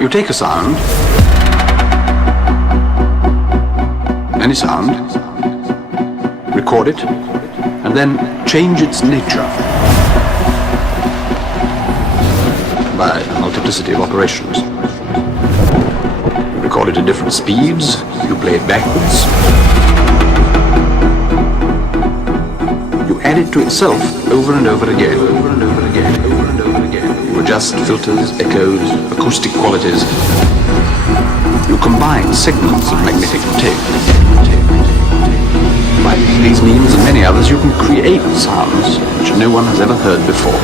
You take a sound, any sound, record it, and then change its nature by a multiplicity of operations. You record it at different speeds, you play it backwards, you add it to itself over and over again, over and over again, over and over again. You adjust filters, echoes, acoustic qualities. You combine segments of magnetic tape. By these means and many others, you can create sounds which no one has ever heard before.